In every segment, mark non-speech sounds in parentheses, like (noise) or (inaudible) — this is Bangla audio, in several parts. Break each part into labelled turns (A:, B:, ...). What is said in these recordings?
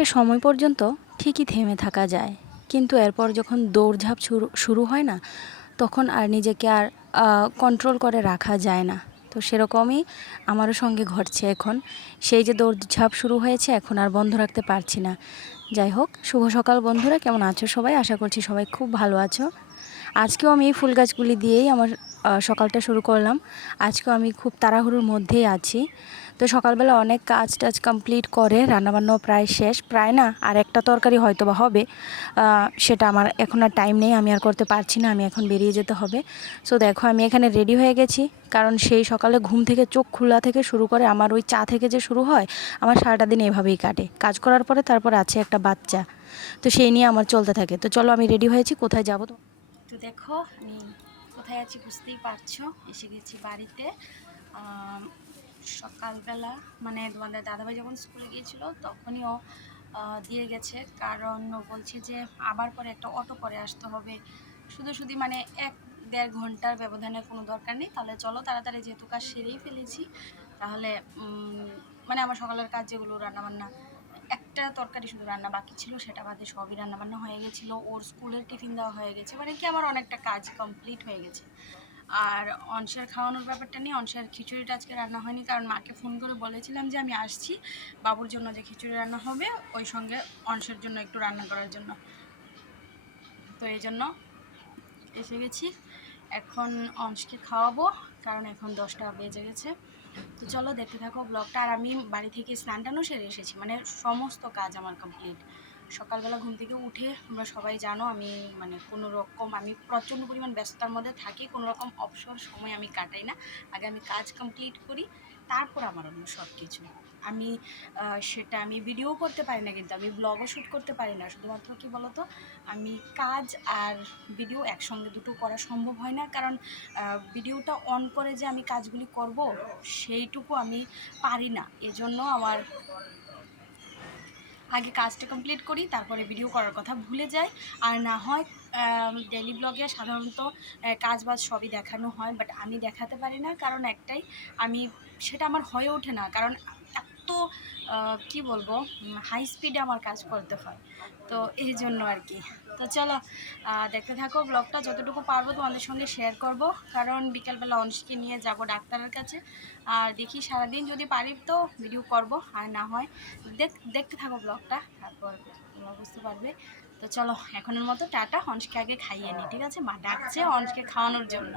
A: একটা সময় পর্যন্ত ঠিকই থেমে থাকা যায়। কিন্তু এরপর যখন দৌড়ঝাঁপ শুরু শুরু হয় না, তখন আর নিজেকে আর কন্ট্রোল করে রাখা যায় না। তো সেরকমই আমারও সঙ্গে ঘটছে এখন। সেই যে দৌড়ঝাঁপ শুরু হয়েছে, এখন আর বন্ধ রাখতে পারছি না। যাই হোক, শুভ সকাল বন্ধুরা, কেমন আছো সবাই? আশা করছি সবাই খুব ভালো আছো। আজকেও আমি এই ফুল গাছগুলি দিয়েই আমার সকালটা শুরু করলাম। আজকেও আমি খুব তাড়াহুড়োর মধ্যেই আছি। তো সকালবেলা অনেক কাজ টাজ কমপ্লিট করে, রান্নাবান্নাও প্রায় শেষ। প্রায় না, আর একটা তরকারি হয়তো বা হবে সেটা আমার এখন আর টাইম নেই, আমি আর করতে পারছি না, আমি এখন বেরিয়ে যেতে হবে। সো দেখো, আমি এখানে রেডি হয়ে গেছি। কারণ সেই সকালে ঘুম থেকে চোখ খোলা থেকে শুরু করে আমার ওই চা থেকে যে শুরু হয়, আমার সারাটা দিন এভাবেই কাটে। কাজ করার পরে তারপর আছে একটা বাচ্চা। তো সেই নিয়ে আমার চলতে থাকে। তো চলো, আমি রেডি হয়েছি, কোথায় যাব? তো দেখো, আমি কোথায় আছি বুঝতেই পারছ? এসে গেছি বাড়িতে। সকালবেলা মানে তোমাদের দাদাভাই যখন স্কুলে গিয়েছিল, তখনই ও দিয়ে গেছে। কারণ বলছে যে, আবার পরে একটা অটো করে আসতে হবে। শুধু শুধু মানে এক দেড় ঘণ্টার ব্যবধানে কোনো দরকার নেই। তাহলে চলো তাড়াতাড়ি, যেহেতু কাজ সেরেই ফেলেছি, তাহলে মানে আমার সকালের কাজ যেগুলো, রান্নাবান্না একটা তরকারি শুধু রান্না বাকি ছিল, সেটা বাদে সবই রান্নাবান্না হয়ে গেছিল। ওর স্কুলের টিফিন দেওয়া হয়ে গেছে মানে কি আমার অনেকটা কাজ কমপ্লিট হয়ে গেছে। আর অংশের খাওয়ানোর ব্যাপারটা নিয়ে অংশের খিচুড়িটা আজকে রান্না হয়নি, কারণ মাকে ফোন করে বলেছিলাম যে আমি আসছি, বাবুর জন্য যে খিচুড়ি রান্না হবে, ওই সঙ্গে অংশের জন্য একটু রান্না করার জন্য। তো এই জন্য এসে গেছি। এখন অংশকে খাওয়াবো, কারণ এখন দশটা বেজে গেছে। তো চলো দেখতে থাকো ব্লগটা আর আমি বাড়ি থেকে স্নান টানও সেরে এসেছি। মানে সমস্ত কাজ আমার কমপ্লিট সকালবেলা ঘুম থেকে উঠে তোমরা সবাই জানো, আমি মানে কোনো রকম আমি প্রচণ্ড পরিমাণ ব্যস্ততার মধ্যে থাকি, কোনো রকম অবসর সময় আমি কাটাই না। আগে আমি কাজ কমপ্লিট করি, তারপর আমার অন্য সব কিছু আমি সেটা আমি ভিডিও করতে পারি না কিন্তু, আমি ব্লগও শ্যুট করতে পারি না। শুধুমাত্র কি বলতো, আমি কাজ আর ভিডিও একসঙ্গে দুটো করা সম্ভব হয় না। কারণ ভিডিওটা অন করে যে আমি কাজগুলি করব, সেইটুকু আমি পারি না। এজন্য আমার আগে কাজটা কমপ্লিট করি, তারপরে ভিডিও করার কথা ভুলে যাই। আর না হয় ডেলি ব্লগে সাধারণত কাজ বাজ সবই দেখানো হয় বাট আমি দেখাতে পারি না। কারণ একটাই, আমি, সেটা আমার হয়ে ওঠে না। কারণ কি বলব হাই স্পিডে আমার কাজ করতে হয়। তো এই জন্য আর কি। তো চলো দেখতে থাকো ব্লগটা যতটুকু পারব তোমাদের সঙ্গে শেয়ার করব। কারণ বিকালবেলা অংশকে নিয়ে যাব ডাক্তারের কাছে। আর দেখি সারাদিন যদি পারি তো ভিডিও করব। আর না হয়, দেখ, দেখতে থাকো ব্লগটা তারপর বুঝতে পারবে। তো চলো এখনের মতো টাটা অংশকে আগে খাইয়ে নিই ঠিক আছে? মা ডাকছে অংশকে খাওয়ানোর জন্য।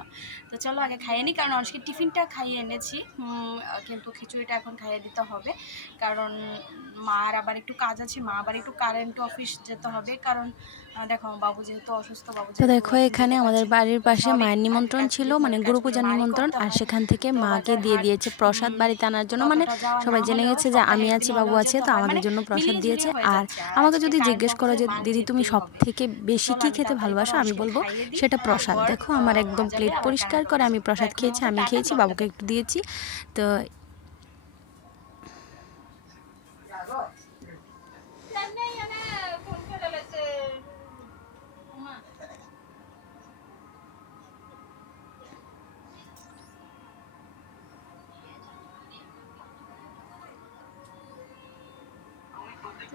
A: তো চলো আগে খাইয়ে নিই কারণ অংশকে টিফিনটা খাইয়ে এনেছি। কিন্তু খিচুড়িটা এখন খাইয়ে দিতে হবে। কারণ মার আবার একটু কাজ আছে মা আবার একটু কারেন্ট অফিস যেতে হবে। কারণ দেখো বাবু যেহেতু অসুস্থ বাবু
B: তো দেখো
A: এখানে
B: আমাদের বাড়ির পাশে মায়ের নিমন্ত্রণ ছিল মানে গুরু পূজার নিমন্ত্রণ। আর সেখান থেকে মাকে দিয়ে দিয়েছে প্রসাদ বাড়িতে আনার জন্য। মানে সবাই জেনে গেছে যে আমি আছি বাবু আছে তো আমাদের
A: মানে
B: জন্য প্রসাদ দিয়েছে আর আমাকে যদি জিজ্ঞেস করো যে দিদি তুমি সব থেকে বেশি কি খেতে ভালোবাসো আমি বলব সেটা প্রসাদ। দেখো আমার একদম প্লেট পরিষ্কার করে আমি প্রসাদ খেয়েছি আমি খেয়েছি বাবুকে একটু দিয়েছি। তো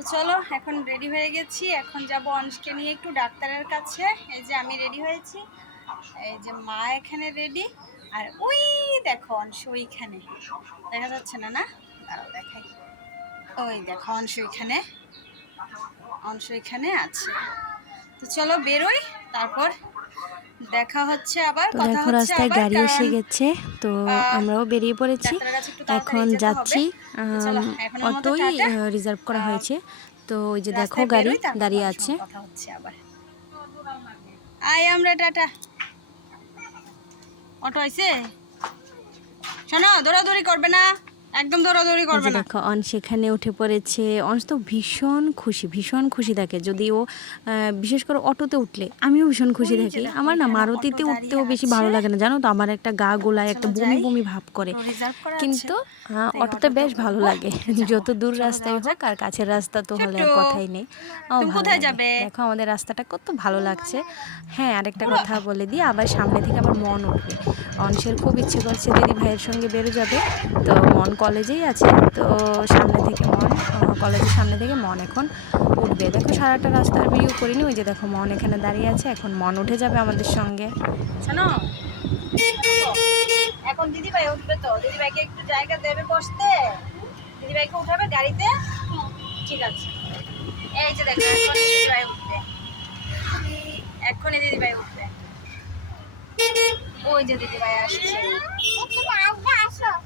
A: তো চলো, এখন রেডি হয়ে গেছি। এখন যাব অনসকে নিয়ে একটু ডাক্তারের কাছে। এই যে আমি রেডি হয়েছি। এই যে মা এখানে রেডি আর ওই দেখো অংশ ওইখানে। দেখা যাচ্ছে না না? দেখাই। ওই দেখো অংশ এখানে অংশ এখানে আছে। তো চলো বেরোই, তারপর দেখা হচ্ছে আবার
B: তো
A: কথা
B: দেখো
A: হচ্ছে
B: রাস্তায় গাড়ি এসে গেছে তো আমরাও বেরিয়ে পড়েছি। এখন যাচ্ছি অটোই রিজার্ভ করা হয়েছে। তো ওই যে দেখো গাড়ি দাঁড়িয়ে আছে।
A: আই আমরা টাটা। অটো আইছে? শোনো দৌড়াদৌড়ি করবে না।
C: একদম দৌড়াদৌড়ি করবে না।
B: দেখো অন সেখানে উঠে পড়েছে। অনস তো ভীষণ খুশি ভীষণ খুশি থাকে। যদি ও বিশেষ করে অটোতে উঠলে আমিও ভীষণ খুশি থাকি। আমার না মারুতিতে উঠতেও বেশি ভালো লাগে না জানো তো? আমার একটা গা গোলায় একটা বমি বমি ভাব করে। কিন্তু অটোতে বেশ ভালো লাগে। (laughs) যত দূর রাস্তায় হোক আর কাছের রাস্তা তো হলে আর কথাই নেই।
C: কোথায় যাবে?
B: দেখো আমাদের রাস্তাটা কত ভালো লাগছে। হ্যাঁ আরেকটা কথা বলে দিই আবার সামনে থেকে আমার মন উঠবে। অংশের খুব ইচ্ছে করছে দিদি ভাইয়ের সঙ্গে বেরো যাবে। তো মন কলেজেই আছে তো সামনে থেকে মন কলেজের সামনে থেকে মন এখন উঠবে। দেখো সারাটা রাস্তার ভিউ করিনি ওই যে দেখো মন এখানে দাঁড়িয়ে আছে এখন মন উঠে যাবে আমাদের সঙ্গে।
C: শোনো এখন দিদি ভাই উঠবে তো দিদি ভাইকে একটু জায়গা দেবে বসতে দিদি ভাইকে উঠাবে গাড়িতে? ঠিক আছে। এই যে দেখো এখনই দিদি ভাই উঠবে। এখনই দিদি ভাই উঠবে। ওই যে দিদি ভাই আসছে হ্যাঁ?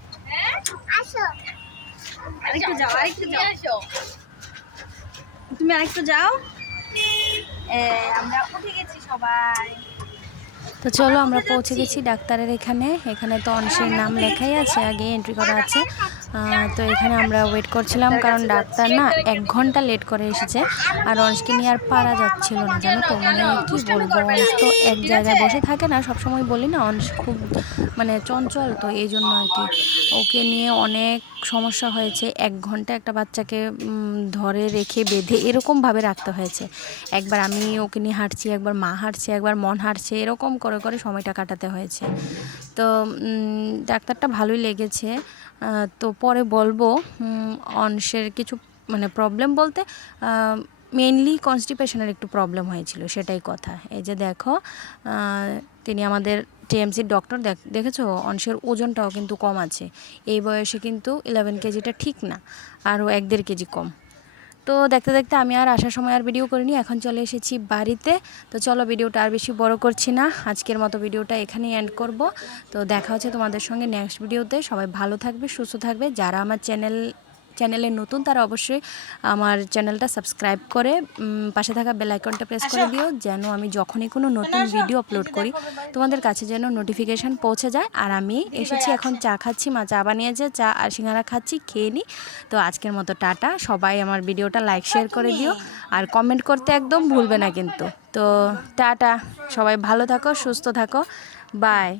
C: আরেকটু যাও আরেকটু যাও। তুমি আরেকটু যাও। আমরা উঠে গেছি সবাই।
B: তো চলো আমরা পৌঁছে গেছি ডাক্তারের এখানে। এখানে তো অংশের নাম লেখাই আছে আগে এন্ট্রি করা আছে। আহ, তো এখানে আমরা ওয়েট করছিলাম কারণ ডাক্তার না এক ঘণ্টা লেট করে এসেছে আর অনসকে নিয়ে আর পারা যাচ্ছিল না, জানো তো? মানে কি বলব? অনস তো এক জায়গায় বসে থাকে না, সবসময় বলি না অনস খুব মানে চঞ্চল তো এই জন্য আর কি। ওকে নিয়ে অনেক সমস্যা হয়েছে, এক ঘণ্টা একটা বাচ্চাকে ধরে রেখে বেঁধে এরকমভাবে রাখতে হয়েছে। একবার আমি ওকে নিয়ে হাঁটছি, একবার মা হাঁটছে, একবার মন হাঁটছে, এরকম করে করে সময়টা কাটাতে হয়েছে। তো ডাক্তারটা ভালোই লেগেছে। তো পরে বলব অংশের কিছু মানে প্রবলেম বলতে মেনলি কনস্টিপেশনের একটু প্রবলেম হয়েছিল, সেটাই কথা। এই যে দেখো তিনি আমাদের টিএমসির ডক্টর দেখেছ? অংশের ওজনটাও কিন্তু কম আছে। এই বয়সে কিন্তু ইলেভেন কেজিটা ঠিক না, আরও এক দেড় কেজি কম। তো দেখতে দেখতে আমি আর আসার সময় আর ভিডিও করিনি, এখন চলে এসেছি বাড়িতে। তো চলো ভিডিওটা আর বেশি বড় করছি না, আজকের মতো ভিডিওটা এখানেই এন্ড করব। তো দেখা হচ্ছে তোমাদের সঙ্গে নেক্সট ভিডিওতে সবাই ভালো থাকবে, সুস্থ থাকবে। যারা আমার চ্যানেল চ্যানেলে নতুন তারা অবশ্যই আমার চ্যানেলটা সাবস্ক্রাইব করে পাশে থাকা বেল আইকনটা প্রেস করে দিও যেন আমি যখনই কোনো নতুন ভিডিও আপলোড করি তোমাদের কাছে যেন নোটিফিকেশান পৌঁছে যায়। আর আমি এসেছি এখন চা খাচ্ছি মা চা বানিয়েছে চা আর সিঙ্গারা খাচ্ছি খেয়ে নিই তো আজকের মতো টাটা সবাই আমার ভিডিওটা লাইক শেয়ার করে দিও। আর কমেন্ট করতে একদম ভুলবে না কিন্তু। তো টাটা সবাই ভালো থাকো সুস্থ থাকো বাই